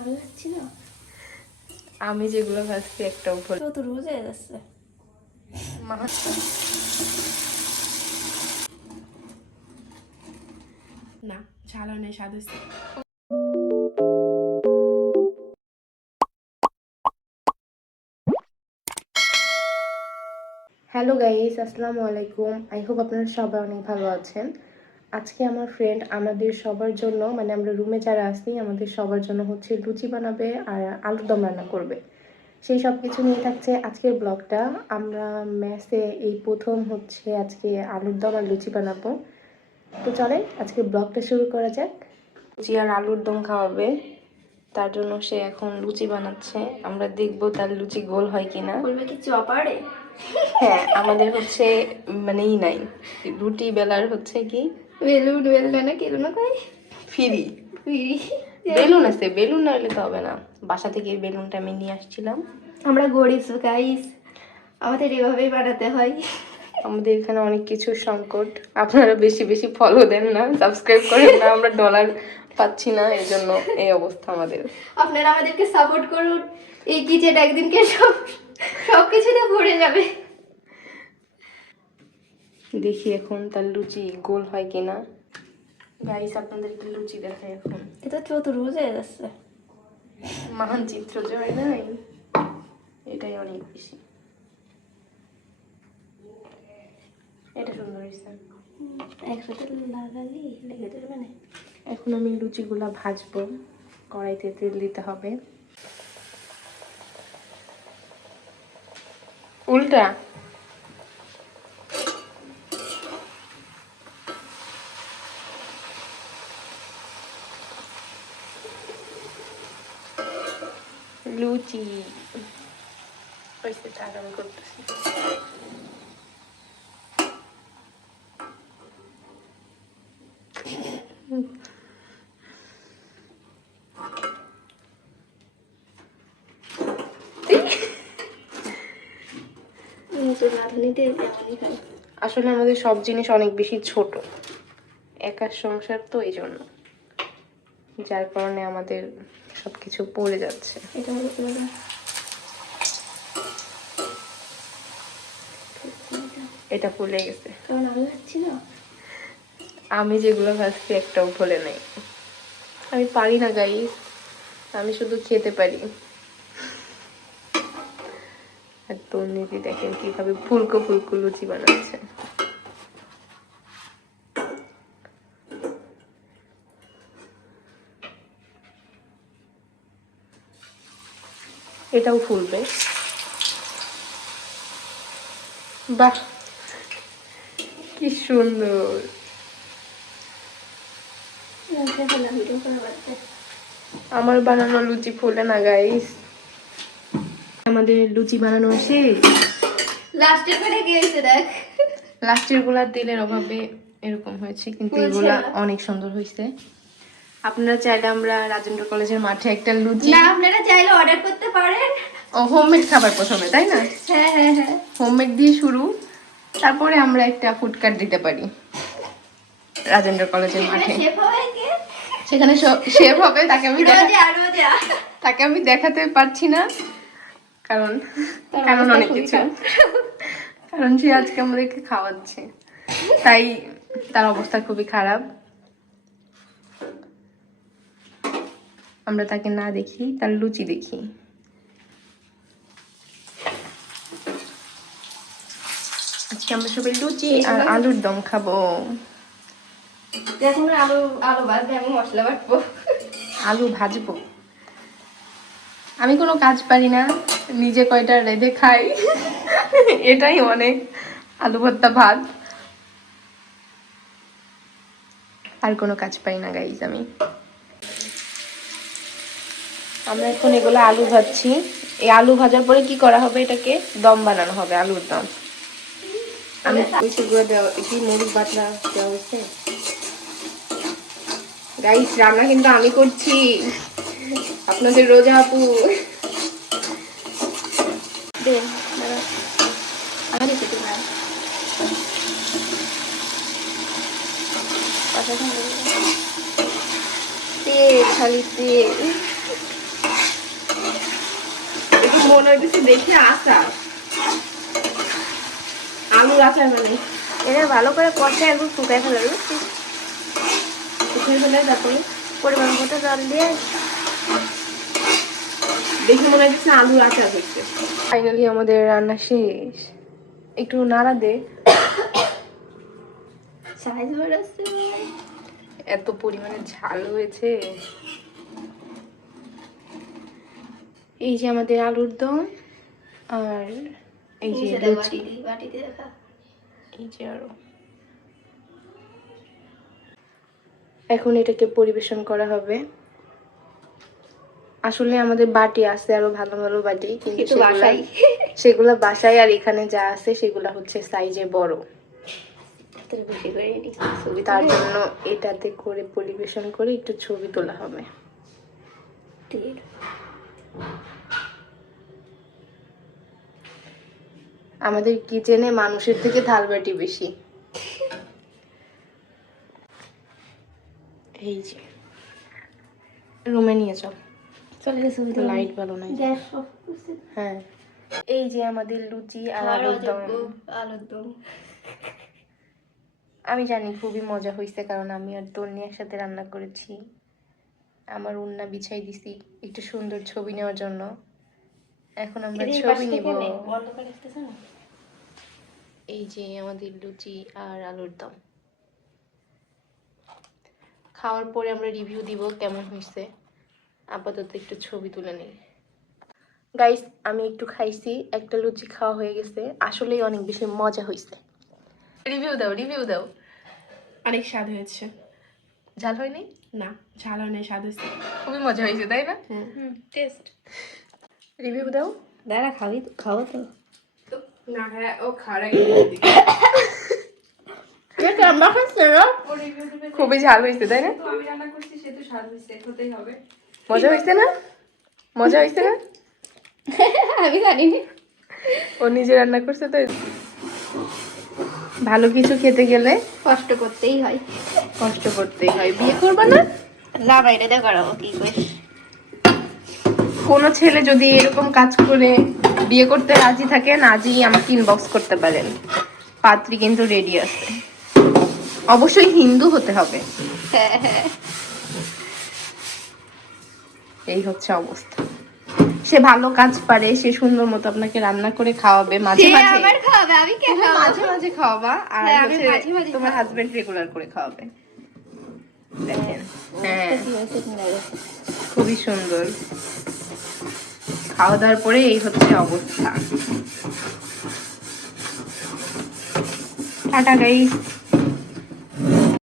আমি আমি যেগুলো ভাজছি একটাও ভুল তো রোজ হয়ে যাচ্ছে। না ঝাল নেই স্বাদ হ্যালো গাইস আসসালামু আলাইকুম। আই হোপ আপনারা সবাই অনেক ভালো আছেন। আজকে আমার ফ্রেন্ড আমাদের সবার জন্য মানে আমরা রুমে যারা আছি আমাদের সবার জন্য হচ্ছে লুচি বানাবে আর আলুর দম রান্না করবে। সেই সব কিছু নিয়ে থাকছে আজকের ব্লগটা আমরা ম্যাসে এই প্রথম হচ্ছে আজকে আলুর দম আর লুচি বানাবো। তো চলেন আজকে ব্লগটা শুরু করা যাক। লুচি আর আলুর দম খাওয়াবে। তার জন্য সে এখন লুচি বানাচ্ছে। আমরা দেখব তার লুচি গোল হয় কিনা। বলবে কি চপারে হ্যাঁ আমাদের হচ্ছে মানেই নাই। রুটি বেলার হচ্ছে কি? বেলুন বেলুন না কি না কই? ফ্রি। ফিরি? বেলুন আছে বেলুন না হলে তো হবে না। বাসা থেকে বেলুনটা আমি নিয়ে আসছিলাম। আমরা গরিব গাইস আমাদের এভাবেই বানাতে হয়। আমাদের এখানে অনেক কিছু সংকট। আপনারা বেশি বেশি ফলো দেন না সাবস্ক্রাইব করেন না আমরা ডলার পাচ্ছি না এই জন্য এই অবস্থা আমাদের। আপনারা আমাদেরকে সাপোর্ট করুন। এই কিচেন একদিনকে সব সব কিছুতে ভরে যাবে। দেখি এখন তার লুচি গোল হয় কিনা। গাইস আপনাদেরকে লুচি দেখাই এখন। এটা চতুর্ভুজ হয়ে যাচ্ছে মানচিত্র যে হয় নাই। এটাই অনেক বেশি। এটা সুন্দর হয়েছে। একসাথে লাগালি লেগে যাবে না এখন আমি লুচিগুলা ভাজবো। কড়াইতে তেল দিতে হবে। উল্টা লুচি হয়েছে আমি করতেছি আসলে আমাদের সব জিনিস অনেক বেশি ছোট। একার সংসার তো এই জন্য যার কারণে আমাদের সবকিছু পড়ে যাচ্ছে। এটা এটা ভুলে গেছে। আমি যেগুলো ভাজছি একটাও ভুলে নাই। আমি পারি না গাই আমি শুধু খেতে পারি। আর তন্নিদি দেখেন কীভাবে ফুলকো ফুলকো লুচি বানাচ্ছে। এটাও ফুলবে। বাহ! কি সুন্দর। আমার বানানো লুচি ফুলে না গাইস আমাদের লুচি বানানো শেষ লাস্টের পরে গিয়েছে দেখ? লাস্টেরগুলা তেলের অভাবে এরকম হয়েছে কিন্তু এগুলা অনেক সুন্দর হয়েছে। আপনারা চাইলে আমরা রাজেন্দ্র কলেজের মাঠে একটা লুচি না আপনারা চাইলে অর্ডার করতে পারেন। হোমমেড খাবার প্রথমে তাই না? হ্যাঁ হ্যাঁ হ্যাঁ। হোমমেড দিয়ে শুরু। তারপরে আমরা একটা ফুডকার্ট দিতে পারি। রাজেন্দ্র কলেজের মাঠে। সেখানে শেফ হবে তাকে আমি তাকে আমি দেখাতে পারছি না। কারণ কারণ অনেক কিছু। কারণ সে আজকে আমাদেরকে খাওয়াচ্ছে। তাই তার অবস্থা খুবই খারাপ। আমরা তাকে না দেখি তার লুচি দেখি। আজকে আমরা সবাই লুচি আর আলুর দম খাব। এখন আলু আলু বাজবে আমি মশলা বাটবো। আলু ভাজবো। আমি কোনো কাজ পারি না নিজে কয়টা রেঁধে খাই। এটাই অনেক আলু ভর্তা ভাত। আর কোনো কাজ পাই না গাইজ আমি। আমরা এখন এগুলো আলু ভাজছি। এই আলু ভাজার পরে কি করা হবে? এটাকে দম বানানো হবে আলুর দম। আমি গুঁড়ো দেওয়া দেওয়া হয়েছে। গাইস রান্না কিন্তু আমি করছি। আপনাদের রোজা আপু। তেল খালি তেল। মনে হইতেছে দেখি আলুর আচার মানে। এটা ভালো করে কষে একদম শুকাই ফেলে বুঝছিস শুকিয়ে ফেলে তারপরে পরিমাণ মতো জল দিয়ে দেখে মনে হইতেছে আলুর আচার হচ্ছে ফাইনালি আমাদের রান্না শেষ। একটু নাড়া দে। এত পরিমাণে ঝাল হয়েছে। এই যে আমাদের আলুর দম আর এই যে বাটিতে দেখা এই যে আরও। এখন এটাকে পরিবেশন করা হবে। আসলে আমাদের বাটি আছে আরও ভালো ভালো বাটি কিন্তু বাসায়। সেগুলা বাসায় আর এখানে যা আছে সেগুলা হচ্ছে সাইজে বড়। তার জন্য এটাতে করে পরিবেশন করে একটু ছবি তোলা হবে। আমাদের কিচেনে মানুষের থেকে থাল বাটি বেশি। এই যে। রুমে নিয়ে চল। চলে গেছে লাইট ভালো নাই। হ্যাঁ। এই যে আমাদের লুচি আর আলুর দম। আলুর দম। আমি জানি খুবই মজা হয়েছে কারণ আমি আর তন্নি একসাথে রান্না করেছি। আমার উন্না বিছাই দিছি একটু সুন্দর ছবি নেওয়ার জন্য। এখন আমরা ছবি নিব। বন্ধ করে এই যে আমাদের লুচি আর আলুর দম। খাওয়ার পরে আমরা রিভিউ দিব কেমন হয়েছে। আপাতত একটু ছবি তুলে নিই। গাইস আমি একটু খাইছি একটা লুচি খাওয়া হয়ে গেছে। আসলেই অনেক বেশি মজা হয়েছে। রিভিউ দাও রিভিউ দাও। অনেক স্বাদ হয়েছে। ঝাল হয়নি? না ঝাল অনেক স্বাদ হয়েছে। খুবই মজা হয়েছে তাই না? হুম। টেস্ট রিভিউ দাও। দাঁড়া খাবি খাব তো। না খায় ও খাওয়ার খুবই ঝাল হয়েছে তাই না? তো আমি রান্না করছি সে তো স্বাদ হয়েছে হতেই হবে। মজা হয়েছে না? মজা হয়েছে না? আমি জানিনি। ও নিজে রান্না করছে তো ভালো কিছু খেতে গেলে কষ্ট করতেই হয়। কষ্ট করতেই হয়। বিয়ে করবা না? না বাইরে করাবো কি করিস কোনো ছেলে যদি এরকম কাজ করে বিয়ে করতে রাজি থাকেন আজই আমাকে ইনবক্স করতে পারেন। পাত্রী কিন্তু রেডি আছে। অবশ্যই হিন্দু হতে হবে। হ্যাঁ হ্যাঁ এই হচ্ছে অবস্থা। সে ভালো কাজ পারে সে সুন্দর মতো আপনাকে রান্না করে খাওয়াবে মাঝে মাঝে খাবে আমি কে খাব মাঝে মাঝে খাওয়াবা আর হ্যাঁ, আমি মাঝে মাঝে তোমার হাজবেন্ড রেগুলার করে খাওয়াবে। দেখেন। হ্যাঁ। হয়েছে? খুবই সুন্দর। খাওয়া দাওয়ার পরে এই হচ্ছে অবস্থা। Tata guys